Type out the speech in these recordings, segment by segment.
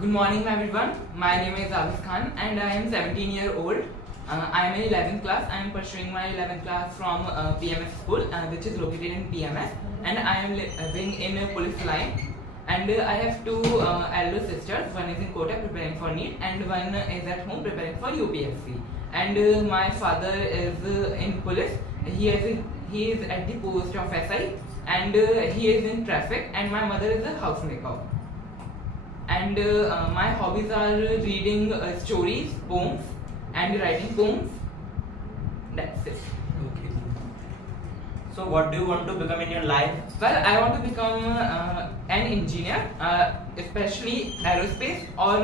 Good morning everyone. My name is Abis Khan and I am 17 years old. I am in 11th class. I am pursuing my 11th class from PMS school which is located in PMS, and I am living in police line, and I have two elder sisters. One is in Kota preparing for NEET and one is at home preparing for UPSC. And my father is in police. He is at the post of SI, and he is in traffic, and my mother is a housemaker. And my hobbies are reading stories, poems, and writing poems. That's it. Okay. So what do you want to become in your life? Well, I want to become an engineer, especially aerospace, or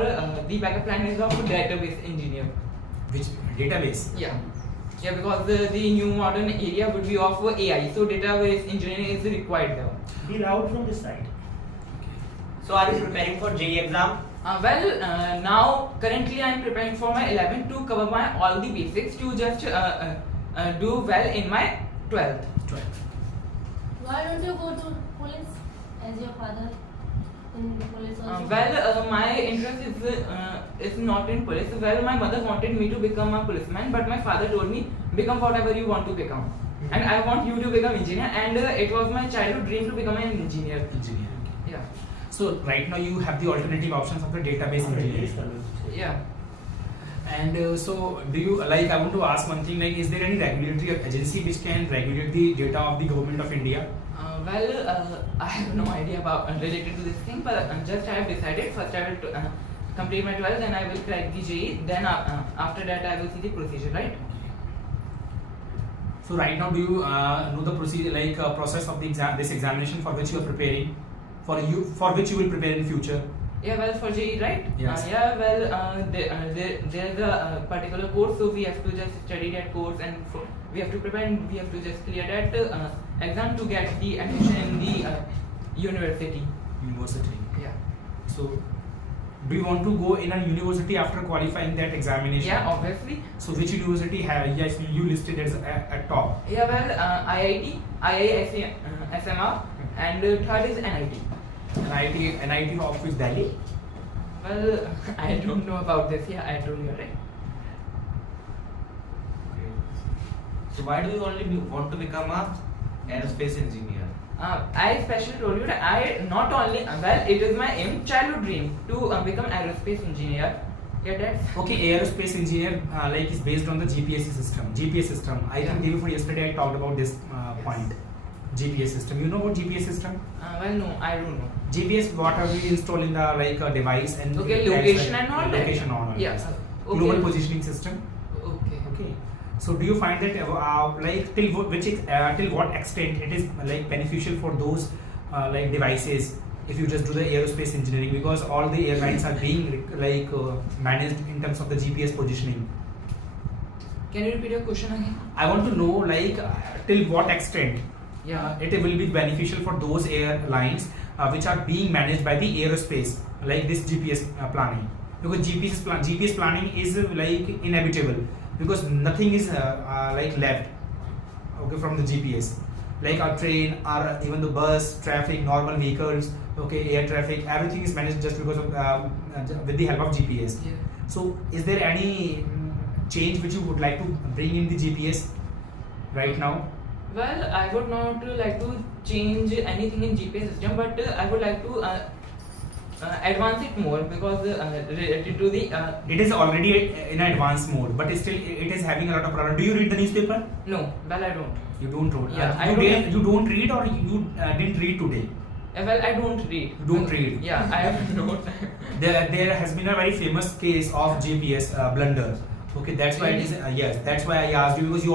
the backup plan is of database engineer. Which database? Yeah, because the new modern area would be of AI, so database engineering is required there. Be loud from this side. So are you preparing for JEE exam? Now currently I am preparing for my 11th to cover my all the basics to just do well in my 12th. Why don't you go to police as your father in the police also? My interest is not in police. Well, my mother wanted me to become a policeman, but my father told me become whatever you want to become. And I want you to become engineer, and it was my childhood dream to become an engineer. Engineer. Yeah. So right now you have the alternative options of the database engineer. Yeah. And so do you like? I want to ask one thing. Like, is there any regulatory agency which can regulate the data of the government of India? I have no idea about related to this thing, but just I have decided first I will complete my 12th, then I will crack the JEE. Then after that I will see the procedure, right? So right now, do you know the procedure, like process of the this examination for which you are preparing, for which you will prepare in future? Yeah, well, for JEE, right? Yes. There's a particular course, so we have to just study that course, and we have to prepare, and we have to just clear that exam to get the admission in the university. University. Yeah. So do you want to go in a university after qualifying that examination? Yeah, obviously. So which university have you listed as at top? Yeah, well, IIT, IISMR, and third is NIT. NIT of which Delhi? Well, I don't know about this. Yeah, I told you, right? So why do you only want to become a aerospace engineer? I especially told you that I not only it is my aim, childhood dream to become aerospace engineer. Yeah, that's Okay, aerospace engineer like is based on the GPS system. I think day before yesterday I talked about this point. GPS system. You know about GPS system? well, no, I don't know. GPS what we install in the like a device and Okay, it acts location like and all that? location on all. Yeah. Yes. Okay. Global positioning system. Okay. Okay. So do you find that like till what extent it is like beneficial for those like devices if you just do the aerospace engineering, because all the airlines are being like managed in terms of the GPS positioning. Can you repeat your question again? I want to know like till what extent Yeah. it will be beneficial for those airlines which are being managed by the aerospace, like this GPS planning, because GPS planning is like inevitable, because nothing is like left okay from the GPS, like our train or even the bus traffic, normal vehicles, okay, air traffic, everything is managed just because of with the help of GPS. Yeah. So is there any change which you would like to bring in the GPS right now? Well, I would not like to change anything in GPS system, but I would like to advance it more, because related to the It is already in advanced mode, but still it is having a lot of problem. Do you read the newspaper? no, well, I don't. You don't read. Yeah, you don't read, or you didn't read today? Well, I don't read. You don't read? Yeah, I have no time. There has been a very famous case of GPS blunder. Okay, that's why it is. Yes, that's why I asked you, because you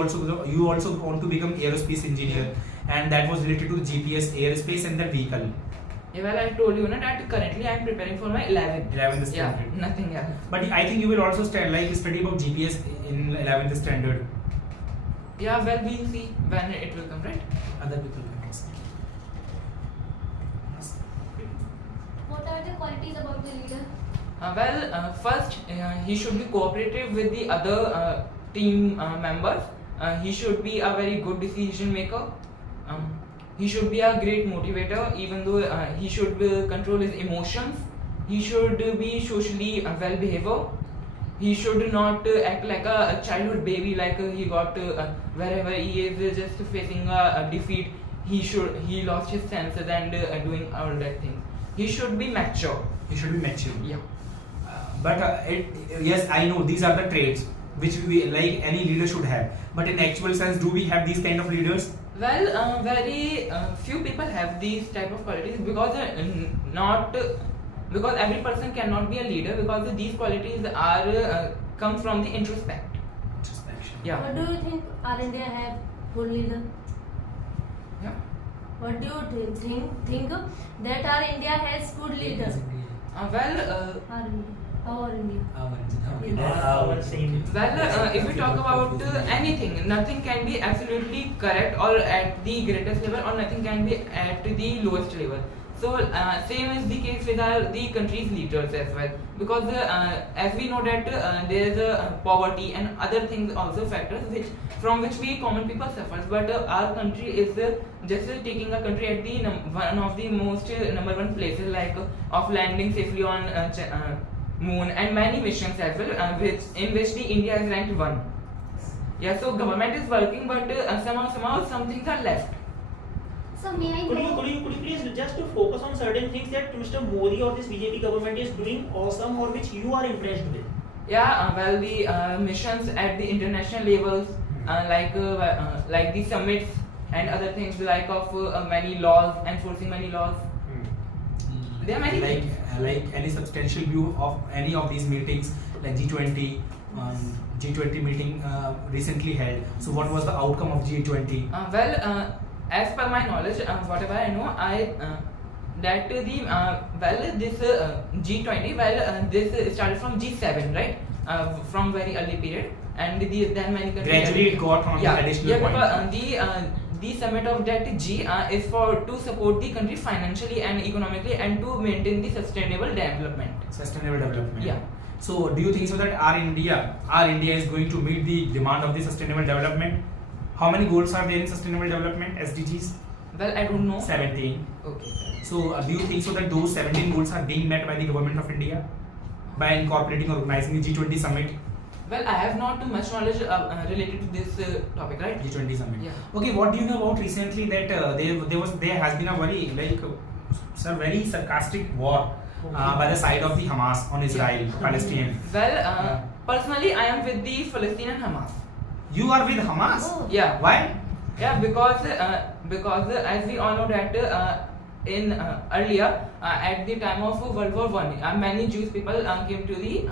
also want to become aerospace engineer, and that was related to the GPS, aerospace, and the vehicle. Yeah, well, I told you that currently I am preparing for my 11th. 11th Yeah, standard. nothing else. But I think you will also study about GPS in 11th standard. Yeah, well, we'll see when it will come, right? Other people can ask. What are the qualities about the leader? First, he should be cooperative with the other team members. He should be a very good decision maker. He should be a great motivator, even though he should control his emotions. he should be socially well behavior. He should not act like a childhood baby, like he got wherever he is just facing a defeat. He lost his senses and doing all that thing. He should be mature. He should be mature. Yeah. But yes, I know these are the traits which we like any leader should have. But in actual sense, do we have these kind of leaders? Well, very few people have these type of qualities because not because every person cannot be a leader because these qualities are come from the introspect. Introspection. Yeah. What do you think our India have good leader? Yeah. What do you think that our India has good leader? Well, Our India. if we talk about anything, nothing can be absolutely correct or at the greatest level, or nothing can be at the lowest level. So same is the case with the country's leaders as well, because as we know that there is poverty and other things also factors from which we common people suffers. But our country is just taking a country at the one of the most number one places, like of landing safely on moon and many missions as well, in which the India is ranked 1. Yeah, so government is working, but somehow some things are left. So may I Could know? you please just to focus on certain things that Mr. Modi or this BJP government is doing awesome or which you are impressed with? Yeah, well, the missions at the international levels, like the summits and other things, like of many laws, enforcing many laws. There are many like things. like any substantial view of any of these meetings, like G20. G20 meeting recently held. So what was the outcome of G20? As per my knowledge, whatever I know, that this G20, this started from G7, right? From very early period, and then many countries Gradually it got on the additional point. because the summit of that G is to support the country financially and economically and to maintain the sustainable development. Sustainable development. Yeah. So do you think so that our India is going to meet the demand of the sustainable development? How many goals are there in sustainable development, SDGs? Well, I don't know. 17. Okay. So do you think so that those 17 goals are being met by the government of India by incorporating or organizing the G20 Summit? Well, I have not too much knowledge related to this topic, right? G20 Summit. Yeah. Okay, what do you know about recently that there has been a very sarcastic war by the side of the Hamas on Israel Palestine. Well, personally, I am with the Palestine and Hamas. You are with Hamas? Oh. Yeah. Why? Yeah, because as we all know that in earlier at the time of World War I, many Jewish people came to the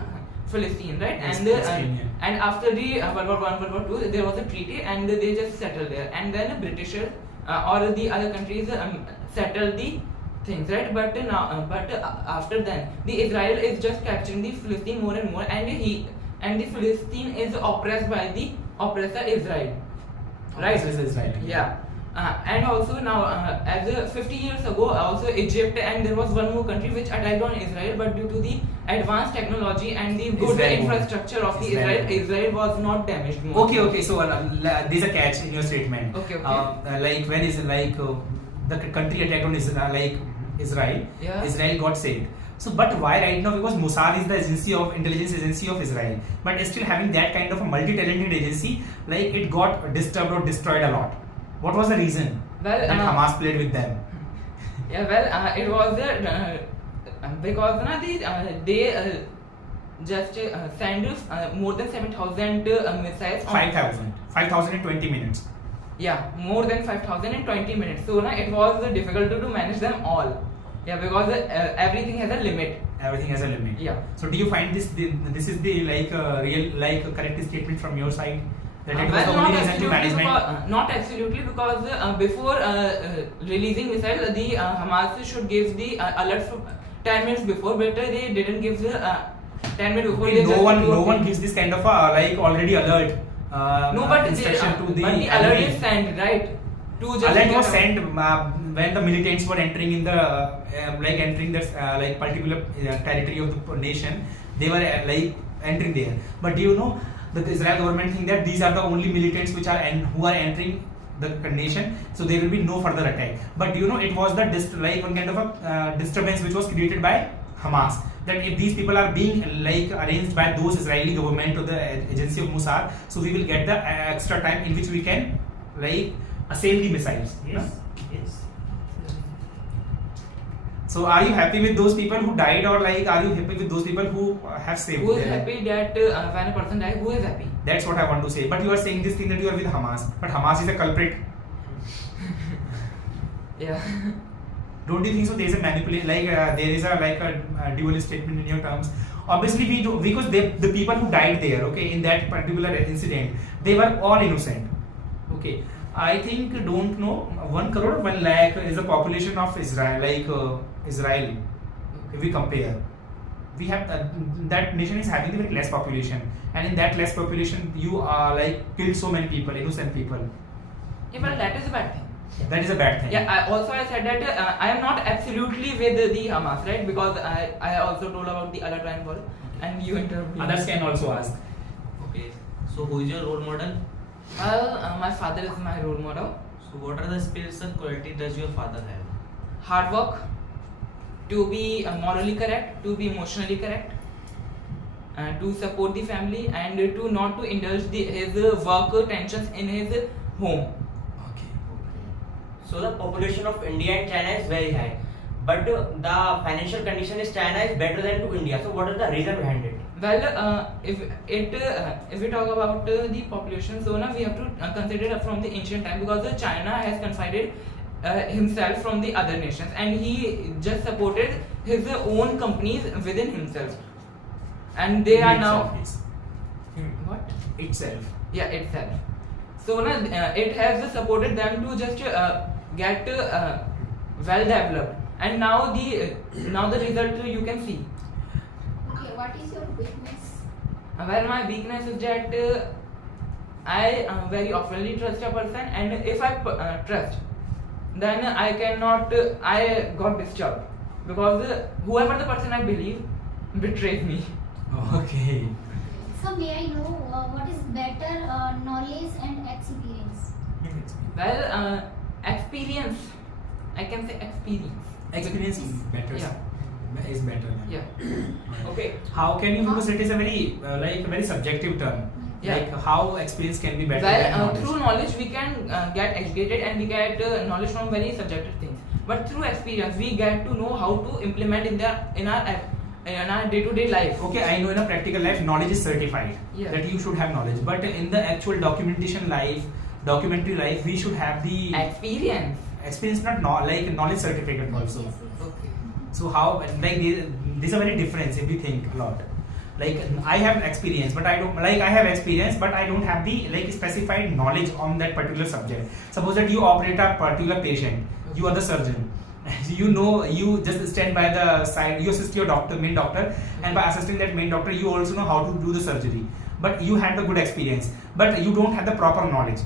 Palestine, right? Yes, And Palestine, yeah. and after the World War I, World War II, there was a treaty, and they just settled there. And then Britishers or the other countries settled the things, right? But after then, the Israel is just capturing the Palestine more and more, and the Palestine is oppressed by the oppressor Israel, right? This is Israel. Yeah. And also now, as 50 years ago, also Egypt, and there was one more country which attacked on Israel, but due to the advanced technology and the good Israel won. infrastructure of the Israel won. Israel was not damaged more. Okay. So there's a catch in your statement. Okay. Like when is the country attacked on Israel, Yeah. Israel got saved. So, but why right now? Because Mossad is the intelligence agency of Israel, but still having that kind of a multi-talented agency, like it got disturbed or destroyed a lot. What was the reason Well, that Hamas played with them? Yeah, well, it was because they just sent more than 7,000 missiles. 5,000 in 20 minutes. Yeah, more than 5,000 in 20 minutes. So it was difficult to manage them all. Yeah, because everything has a limit. Everything has a limit. Yeah. So, do you find this is the real correct statement from your side that it was the Well, only reason to management? not absolutely, because before releasing missile, the Hamas should give the alert 10 minutes before, but they didn't give the 10 minutes before. Okay, They just no one gives this kind of already alert. No, but instruction to the but the alert enemy. is sent, right? To just Alert get was out. sent when the militants were entering in the entering this particular territory of the nation. They were entering there. But do you know the Israel government think that these are the only militants who are entering the nation, so there will be no further attack. But do you know it was the one kind of a disturbance which was created by Hamas. that if these people are being like arranged by those Israeli government or the agency of Mossad, so we will get the extra time in which we can like assail the missiles. Yes. Yes. So are you happy with those people who died, or like are you happy with those people who have saved? Who is their- happy that when a person dies, who is happy? That's what I want to say. But you are saying this thing that you are with Hamas, but Hamas is a culprit. Yeah. Don't you think so? There is a manipulation, like there is a like a dual statement in your terms. Obviously, we do, because the people who died there, okay, in that particular incident, they were all innocent. Okay, I think don't know 1 crore 1 lakh is the population of Israel, like Israel. If we compare, we have that nation is having a very less population, and in that less population, you are like killed so many people, innocent people. Yeah, but that is a bad thing. That is a bad thing. Yeah, I said that I am not absolutely with the Hamas, right? Because I also told about the other triangle, and you interrupted me. Others can also ask. Okay. So who is your role model? Well, my father is my role model. So what are the skills and qualities does your father have? Hard work, to be morally correct, to be emotionally correct, to support the family, and to not to indulge his work tensions in his home. Okay. So the population of India and China is very high, but the financial condition is China is better than to India. So what is the reason behind it? Well, if we talk about the population, so now we have to consider it from the ancient time, because China has confided himself from the other nations, and he just supported his own companies within himself, and they are now what? Itself. Yeah, itself. So now it has supported them to just get well developed, and now the result you can see. Okay, what is your weakness? Well, my weakness is that I very oftenly trust a person, and if I trust, then I cannot. I got disturbed because whoever the person I believe betrays me. Okay. So may I know what is better, knowledge and experience? Well, experience. I can say experience. Experience is better. Yeah. Is better. Yeah. Okay. How can you? Because it is a very like a very subjective term. Yeah. Like how experience can be better than Well, knowledge. through knowledge we can get educated, and we get knowledge from very subjective things. But through experience we get to know how to implement in our day-to-day life. Okay, I know in a practical life knowledge is certified. Yeah. That you should have knowledge. But in the actual documentary life, we should have the Experience. experience, not like knowledge certificate also. Okay. So how like these are very different if you think a lot. Like I have experience, but I don't like I have experience, but I don't have the like specified knowledge on that particular subject. Suppose that you operate a particular patient, you are the surgeon. You know, you just stand by the side, you assist your main doctor, and by assisting that main doctor, you also know how to do the surgery. But you had the good experience, but you don't have the proper knowledge.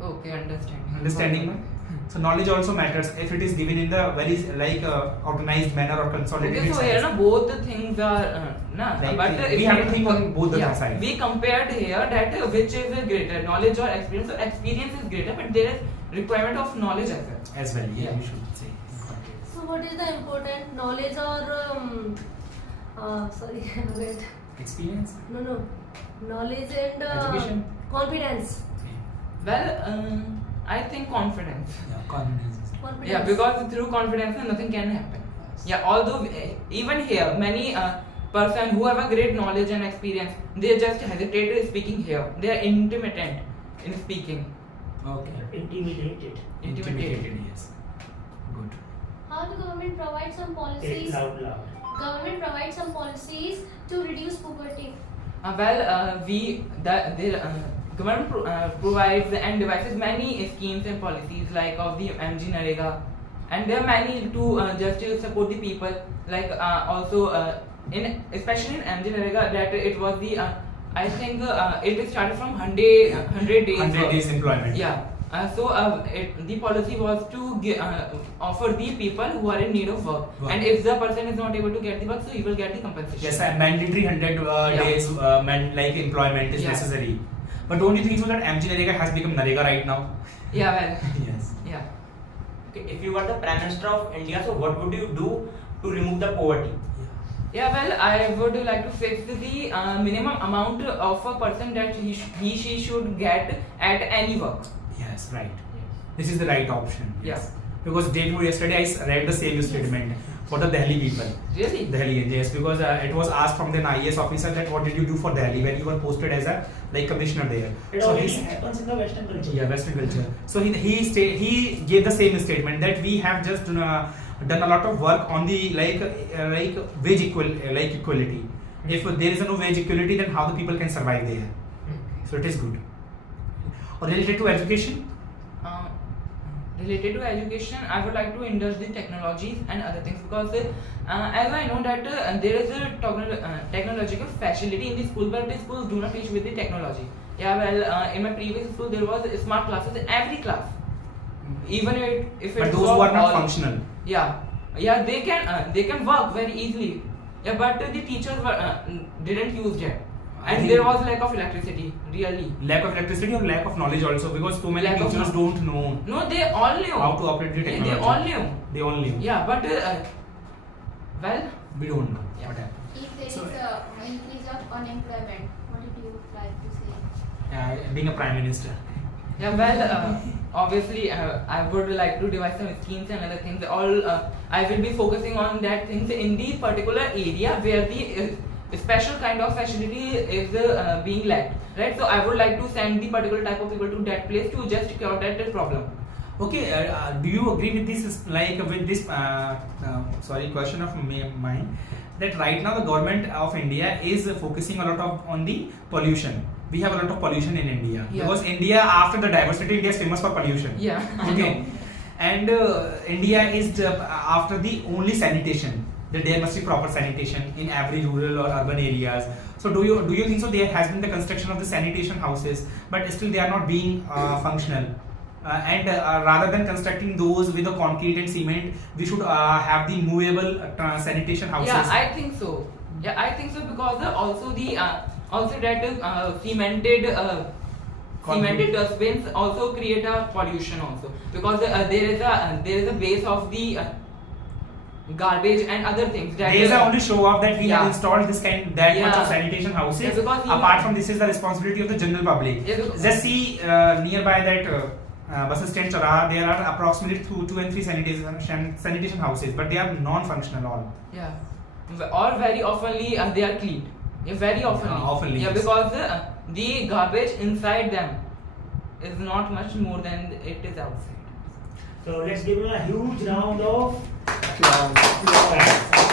Okay, Understanding? So knowledge also matters if it is given in the very like organized manner or consolidated. Okay, so size. here both the things are Like, but we if have to think on both the sides. We compared here that which is greater, knowledge or experience. So experience is greater, but there is requirement of knowledge as well. As well, yeah, Yeah. we should say. So what is the important knowledge or sorry, wait. Experience? No. Knowledge and Education? confidence. Yeah. Well, I think confidence. Yeah, confidence. Confidence. Yeah, because through confidence nothing can happen. Yeah, although even here many person who have a great knowledge and experience, they just hesitate speaking here. They are intermittent in speaking. Okay. Intimidated. Intimidated. Yes. Good. How the government provides some It's policies? loud. Government provides some policies to reduce poverty. Government provides and devises many schemes and policies like of the MG Narega, and there are many to just to support the people. Like also especially in MG Narega, that it was the I think it started from 100 days. 100 days employment. Yeah. The policy was to offer the people who are in need of work, and if the person is not able to get the work, so he will get the compensation. Yes, a mandatory 100 Yeah. days like employment is Yeah. necessary. But don't you think so that MG Narega has become Narega right now? Yeah, well, Yes. yeah. Okay, if you were the Prime Minister of India, so what would you do to remove the poverty? Yeah, well, I would like to fix the minimum amount of a person that she should get at any work. Yes, right. This is the right option. Yeah. Because day before yesterday I read the same statement for the Delhi people. Really? Delhi, yes, because it was asked from the IAS officer that what did you do for Delhi when you were posted as a commissioner there. It So already he's- happens in the Western culture. Yeah, Western culture. So he gave the same statement that we have just done a lot of work on the wage equality. If there is no wage equality, then how the people can survive there? So it is good. Or related to education? Related to education, I would like to indulge the technologies and other things because as I know that there is a technological facility in the school, but the schools do not teach with the technology. Yeah, well, in my previous school there was smart classes in every class. Even if But it those was who are not all- functional. Yeah, they can work very easily. Yeah, but the teachers didn't use that, I and think- there was lack of electricity. Really, Lack of electricity or lack of knowledge also, because so many Lack of teachers don't know no, they all knew how to operate the technology. They all knew. They all knew. Yeah, but well, We don't know Yeah. what happened. If there is So- a increase of unemployment, what did you like to say? Being a prime minister. yeah, well, obviously, I would like to devise some schemes and other things. I will be focusing on that things in the particular area where the special kind of facility is being lacked, right? So I would like to send the particular type of people to that place to just cure that problem. Okay, do you agree with this? Question of mine, that right now the government of India is focusing a lot on the pollution. We have a lot of pollution in India, Yeah. because India, after the diversity, India is famous for pollution. Yeah. Okay, and India is after the only sanitation. That there must be proper sanitation in every rural or urban areas. So do you think so? There has been the construction of the sanitation houses, but still they are not being functional. And rather than constructing those with the concrete and cement, we should have the movable sanitation houses. Yeah, I think so. Yeah, I think so because also that cemented dustbins also create a pollution also, because there is a base of the garbage and other things. That There is only show off that we have Yeah. installed that much Yeah. of sanitation houses. Yeah, because we apart have- from this is the responsibility of the general public. Yeah, because- Just see nearby that bus stand Choraha, there are approximately 2 and 3 sanitation houses, but they are non-functional all. Yeah, or very oftenly they are cleaned. Yeah, very oftenly. Oftenly, Yeah, yes. because the garbage inside them is not much more than it is outside. So let's give him a huge round of Applause. applause.